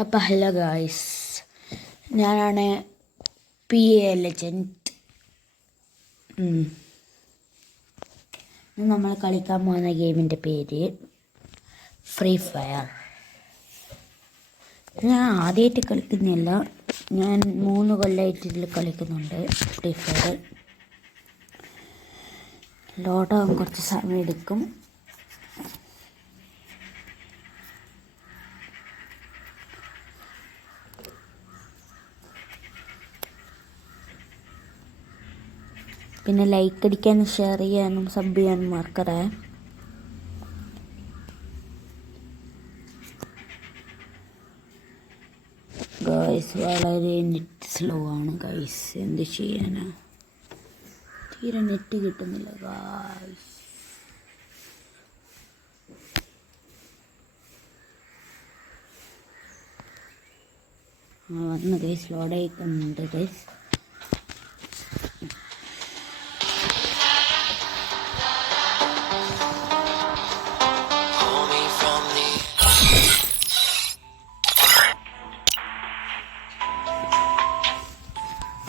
അപ്പം hello guys, ഞാനാണ് P A legend. നമ്മൾ കളിക്കാൻ പോകുന്ന ഗെയിമിൻ്റെ പേര് ഫ്രീ ഫയർ. ഞാൻ ആദ്യമായിട്ട് കളിക്കുന്നില്ല, ഞാൻ 3 കൊല്ലമായിട്ട് ഇതിൽ കളിക്കുന്നുണ്ട്. ഫ്രീ ഫയർ ലോഡാകാൻ കുറച്ച് സമയം എടുക്കും. പിന്നെ ലൈക്ക് അടിക്കാനും ഷെയർ ചെയ്യാനും സബ് ചെയ്യാനും മറക്കറേ. ഗൈസ് വളരെ നെറ്റ് സ്ലോ ആണ് ഗൈസ്, എന്ത് ചെയ്യാനാ, തീരെ നെറ്റ് കിട്ടുന്നില്ല ഗൈസ്. വന്ന് ഗൈസ് ലോഡായിക്കുന്നുണ്ട് ഗൈസ്.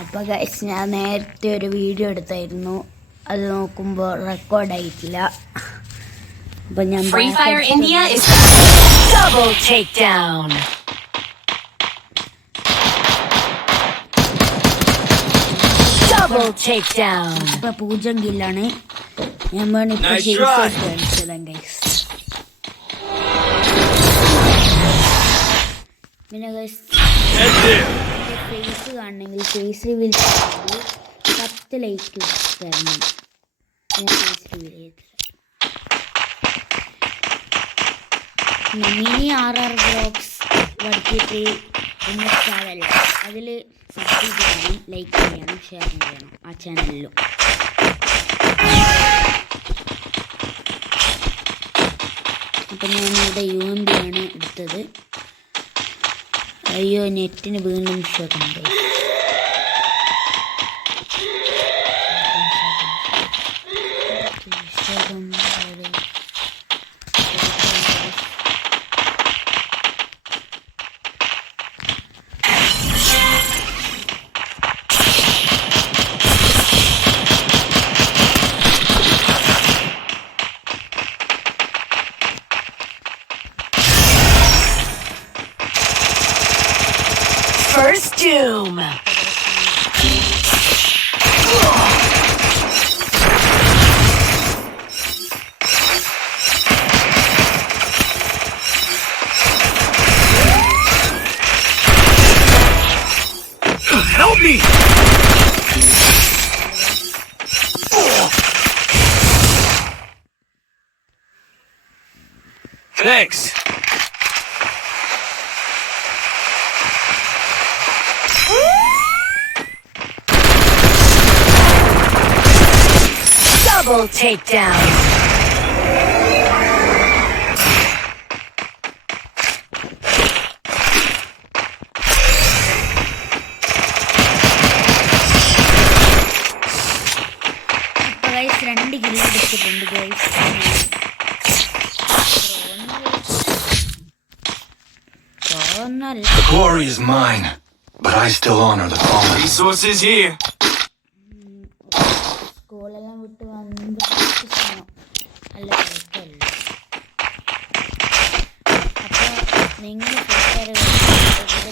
അപ്പോൾ ഗൈസ്, ഞാൻ നേരത്തെ ഒരു വീഡിയോ എടുത്തായിരുന്നു, അത് നോക്കുമ്പോൾ റെക്കോർഡായിട്ടില്ല. അപ്പം ഞാൻ ഇപ്പം 0 കില്ലാണ്. ഞാൻ വേണിപ്പോൾ കാണിച്ചതാണ് ഗൈസ്. പിന്നെ ഗൈസ് ഫേസ് കാണണമെങ്കിൽ ഫേസ് റിവീൽ 10 ലൈക്ക് തരണം. ഫേസ് റിവീൽ ചെയ്ത് മിനി RR വ്ളോഗ്സ് പഠിച്ചിട്ട് എന്ന ചാനൽ, അതിൽ സബ്സ്ക്രൈബ് ചെയ്യണം, ലൈക്ക് ചെയ്യണം, ഷെയർ ചെയ്യണം ആ ചാനലിലും. അപ്പം ഞാനിവിടെ UMP ആണ് എടുത്തത്. അയ്യോ, നെറ്റിന് വീണ്ടും ഷോട്ടുണ്ട്. First doom. Help me. Thanks. Double takedown. Guys 2 kilo എടുത്തിട്ടുണ്ട് guys. The glory is mine, but I still honor the fallen. Resources here. സ്കൂളെല്ലാം വിട്ട് വന്ന് നല്ല തിരക്കല്ല. അപ്പോൾ നിങ്ങൾ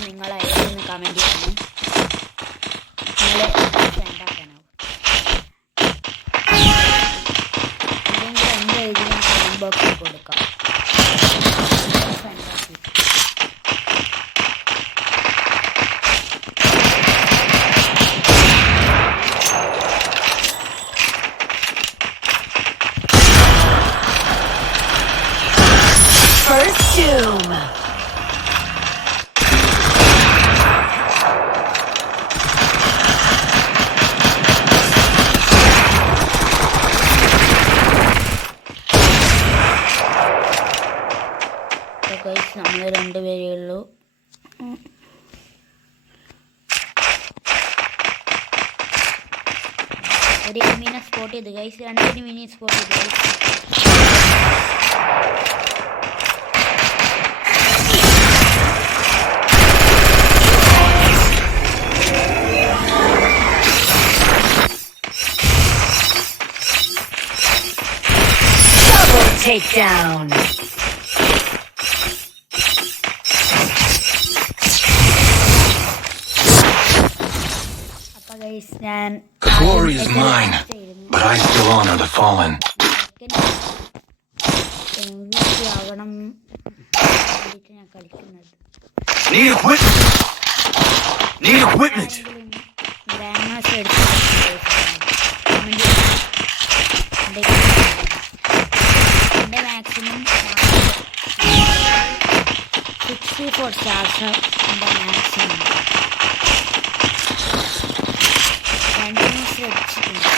നിങ്ങളായിരുന്നു കമൻറ്റ് ചെയ്യണം. നിങ്ങൾ ഉണ്ടാക്കാനാവും അല്ലെങ്കിൽ എൻ്റെ ഐഡി ഞാൻ കമൻറ്റ് ബോക്സിൽ കൊടുക്കാം. First doom. ഗൈസ്, നമ്മൾ 2 പേരേ ഉള്ളൂ. ഒരു എനിമീനെ സ്പോട്ട് ചെയ്ത് ഗൈസ്, 2 എനിമീനെ സ്പോട്ട് ചെയ്ത് ഗൈസ്. takedown. അപ്പോൾ ഗൈസ് ഞാൻ The glory is mine, but I still honor the fallen. MVP ആവണം വേണ്ടിയിട്ട് ഞാൻ കളിക്കുന്നത്. Need equipment! Need equipment! Grand master എടുത്ത് എൻ്റെ മാക്സിമം 64 സ്റ്റാർസ് എൻ്റെ മാക്സിമം കണ്ടിന്യൂസ് അടിച്ചിട്ടുണ്ട്.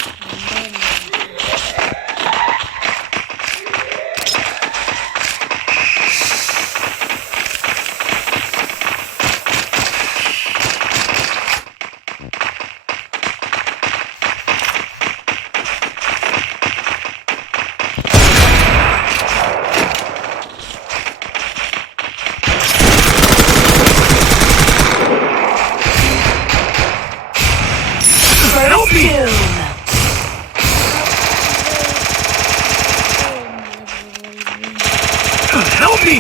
Help me!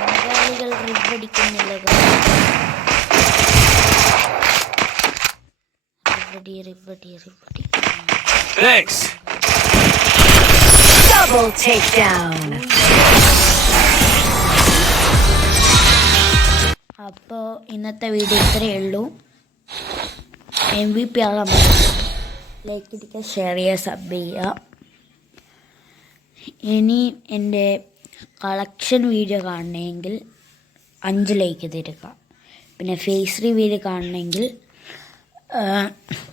ബംഗാളികൾ റിവടിക്കുന്നില്ല. റിവടി Thanks. Double takedown. അപ്പോൾ ഇന്നത്തെ വീഡിയോ ഇത്രയേ ഉള്ളൂ. MVP ആകാൻ ലൈക്ക് അടിക്കുക, ഷെയർ ചെയ്യുക, സബ് ചെയ്യുക. ഇനി എൻ്റെ കളക്ഷൻ വീഡിയോ കാണണമെങ്കിൽ 5 ലൈക്ക് തരിക. പിന്നെ ഫേസ് റിവ്യൂ കാണണമെങ്കിൽ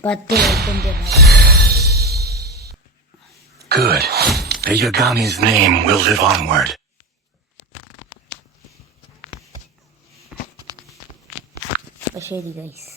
10 ലൈക്കും തരിക. Good. The Yagami's name will live onward. അപ്പോൾ ശരി ഗൈസ്.